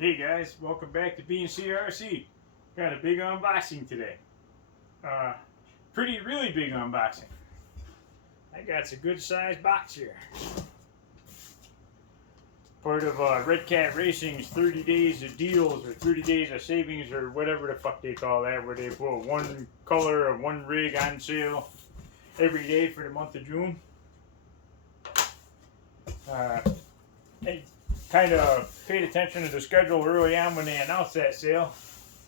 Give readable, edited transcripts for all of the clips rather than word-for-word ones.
Hey guys, welcome back to BNCRC. Got a big unboxing today. Really big unboxing. I got some good sized box here. Part of Redcat Racing's 30 days of deals or 30 days of savings or whatever the fuck they call that, where they put one color of one rig on sale every day for the month of June. I kind of paid attention to the schedule early on when they announced that sale,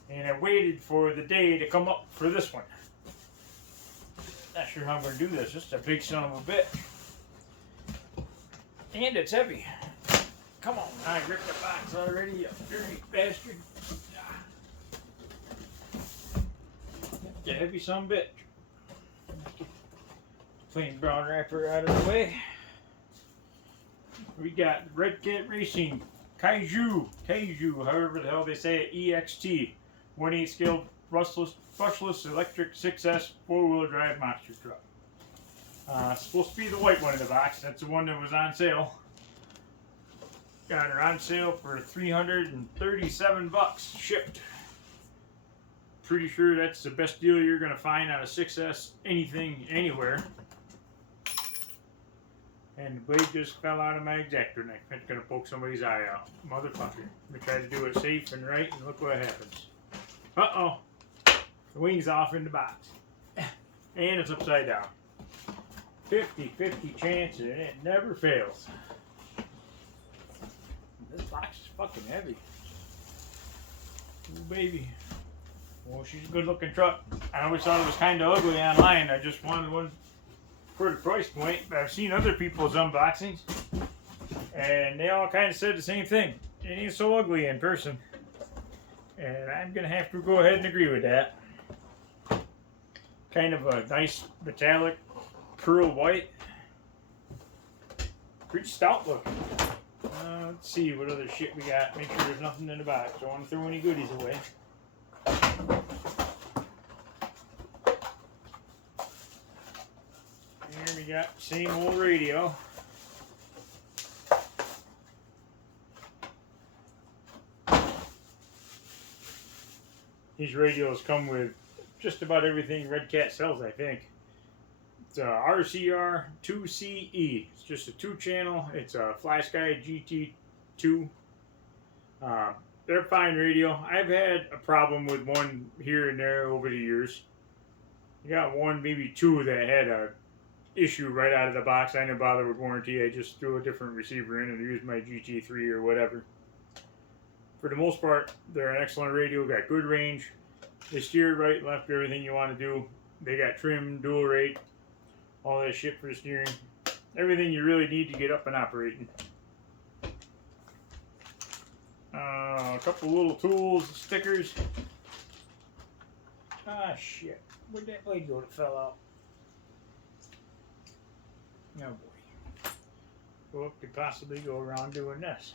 and I waited for the day to come up for this one. Not sure how I'm going to do this. This is a big son of a bitch. And it's heavy. Come on, I ripped the box already, you dirty bastard. It's a heavy son of a bitch. Plain brown wrapper out of the way. We got Redcat Racing Kaiju, however the hell they say it, EXT, 1/8 scale brushless electric 6S 4-wheel drive monster truck. It's supposed to be the white one in the box. That's the one that was on sale. Got her on sale for $337 shipped. Pretty sure that's the best deal you're gonna find on a 6S anything anywhere. And the blade just fell out of my X-Acto knife. It's gonna poke somebody's eye out. Motherfucker. We try to do it safe and right, and look what happens. Uh-oh. The wing's off in the box. And it's upside down. 50-50 chance, and it never fails. This box is fucking heavy. Ooh, baby. Well, she's a good looking truck. I always thought it was kind of ugly online. I just wanted one for the price point, but I've seen other people's unboxings, and they all kind of said the same thing. It ain't so ugly in person, and I'm gonna have to go ahead and agree with that. Kind of a nice metallic pearl white, pretty stout looking. Let's see what other shit we got. Make sure there's nothing in the box. Don't want to throw any goodies away. Here we got the same old radio. These radios come with just about everything Redcat sells, I think. It's a RCR 2CE. It's just a 2-channel. It's a FlySky GT2. They're fine radio. I've had a problem with one here and there over the years. I got one, maybe two that had a issue right out of the box. I didn't bother with warranty. I just threw a different receiver in and used my GT3 or whatever. For the most part, they're an excellent radio. Got good range. They steer right, left, everything you want to do. They got trim, dual rate, all that shit for the steering. Everything you really need to get up and operating. A couple little tools, stickers. Ah, shit. Where'd that blade go that fell out? Oh boy. What could possibly go around doing this?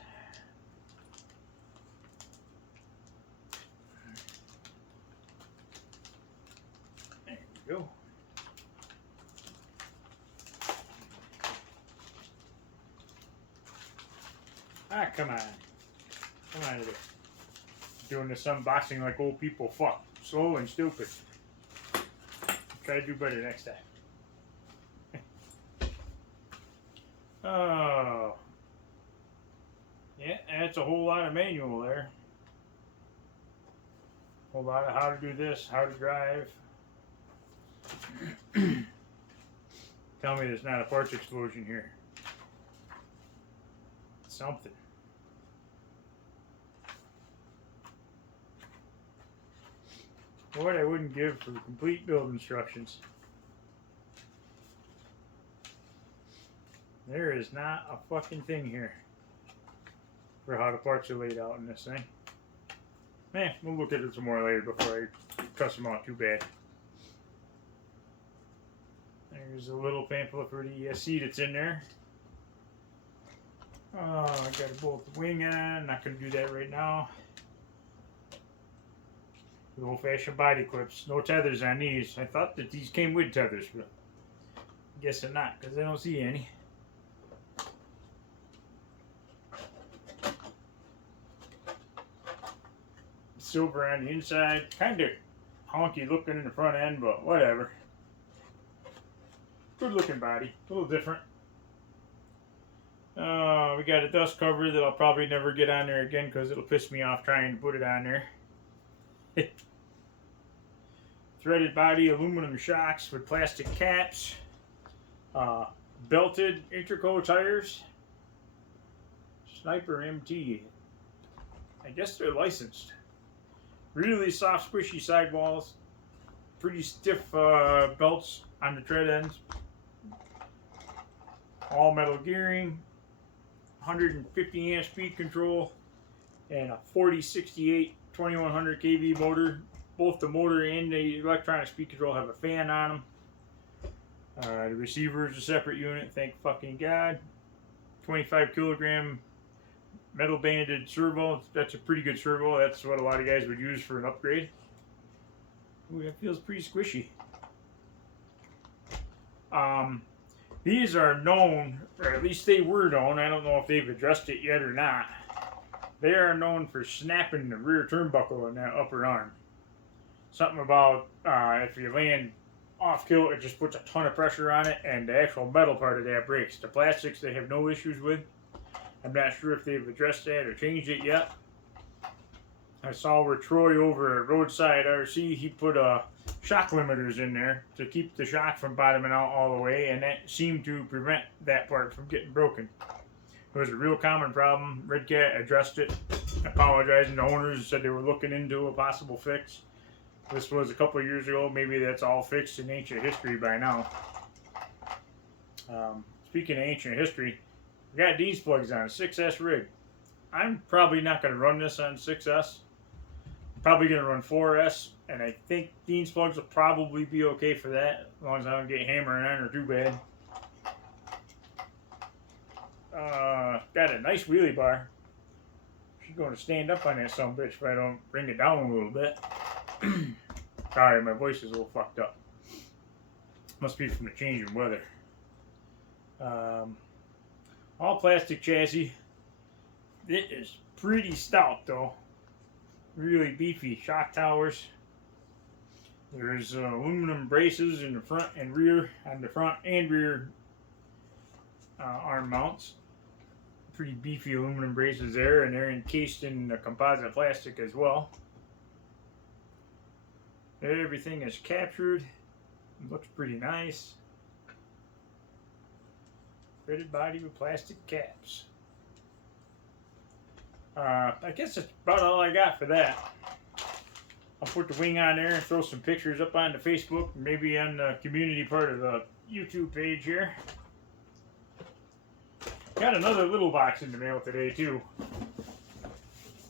There we go. Ah, come on. Come on today. Doing this unboxing like old people. Fuck. Slow and stupid. Try to do better next time. Oh. Yeah, that's a whole lot of manual there. A whole lot of how to do this, how to drive. Tell me there's not a parts explosion here. Something. What I wouldn't give for complete build instructions. There is not a fucking thing here for how the parts are laid out in this thing. We'll look at it some more later before I cuss them out too bad. There's a little pamphlet for the seat that's in there. Oh, I got to bolt the wing on. Not going to do that right now. The old-fashioned body clips. No tethers on these. I thought that these came with tethers, but I guess they're not because I don't see any. silver on the inside. Kind of honky looking in the front end, but whatever. Good looking body. A little different. We got a dust cover that I'll probably never get on there again because it'll piss me off trying to put it on there. Threaded body, aluminum shocks with plastic caps. Belted Interco tires. Sniper MT. I guess they're licensed. Really soft, squishy sidewalls. Pretty stiff belts on the tread ends. All metal gearing. 150 amp speed control. And a 4068 2100 kV motor. Both the motor and the electronic speed control have a fan on them. The receiver is a separate unit, thank fucking God. 25 kilogram metal banded servo. That's a pretty good servo. That's what a lot of guys would use for an upgrade. Ooh, that feels pretty squishy. These are known, or at least they were known. I don't know if they've addressed it yet or not. They are known for snapping the rear turnbuckle in that upper arm. Something about if you land off kilt, it just puts a ton of pressure on it, and the actual metal part of that breaks. The plastics they have no issues with. I'm not sure if they've addressed that or changed it yet. I saw where Troy over at Roadside RC, he put shock limiters in there to keep the shock from bottoming out all the way, and that seemed to prevent that part from getting broken. It was a real common problem. Redcat addressed it, apologizing to owners, said they were looking into a possible fix. This was a couple of years ago. Maybe that's all fixed in ancient history by now. Speaking of ancient history, we got Dean's plugs on a 6S rig. I'm probably not going to run this on 6S. I'm probably going to run 4S, and I think Dean's plugs will probably be okay for that, as long as I don't get hammering on her too bad. Got a nice wheelie bar. She's going to stand up on that sumbitch if I don't bring it down a little bit. Sorry, my voice is a little fucked up. Must be from the change in weather. All plastic chassis. It is pretty stout though. Really beefy shock towers. There's aluminum braces in the front and rear, on the front and rear arm mounts. Pretty beefy aluminum braces there, and they're encased in the composite plastic as well. Everything is captured. It looks pretty nice. Threaded body with plastic caps. I guess that's about all I got for that. I'll put the wing on there and throw some pictures up on the Facebook, maybe on the community part of the YouTube page here. Got another little box in the mail today too.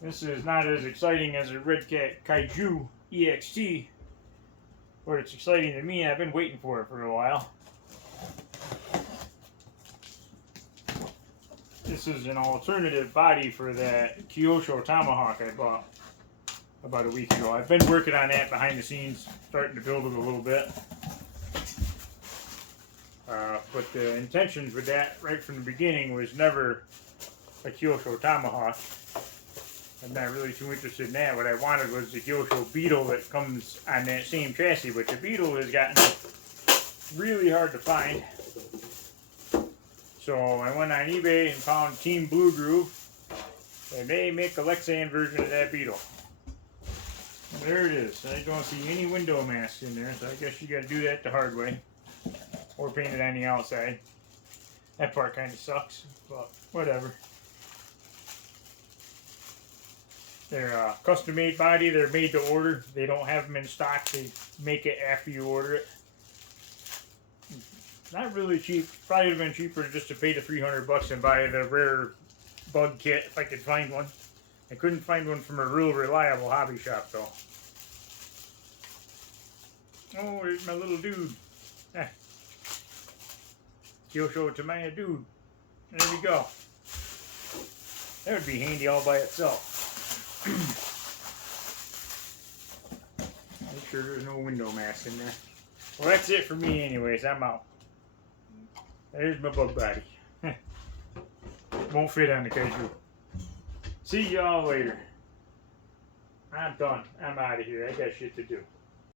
This is not as exciting as a Redcat Kaiju EXT, but it's exciting to me. I've been waiting for it for a while. This is an alternative body for that Kyosho Tomahawk I bought about a week ago. I've been working on that behind the scenes, starting to build it a little bit. But the intentions with that right from the beginning was never a Kyosho Tomahawk. I'm not really too interested in that. What I wanted was the Kyosho Beetle that comes on that same chassis, but the Beetle has gotten really hard to find. So I went on eBay and found Team Blue Groove, and they make a Lexan version of that Beetle. And there it is. I don't see any window masks in there, so I guess you got to do that the hard way, or paint it on the outside. That part kind of sucks, but whatever. They're a custom-made body. They're made to order. They don't have them in stock. They make it after you order it. Not really cheap. Probably would have been cheaper just to pay the $300 and buy the rare bug kit if I could find one. I couldn't find one from a real reliable hobby shop though. Oh, there's my little dude. Kyosho Tamaya dude. There we go. That would be handy all by itself. Make sure there's no window mask in there. Well, that's it for me anyways. I'm out. There's my bug body. Won't fit on the Kaiju. See y'all later. I'm done. I'm out of here. I got shit to do.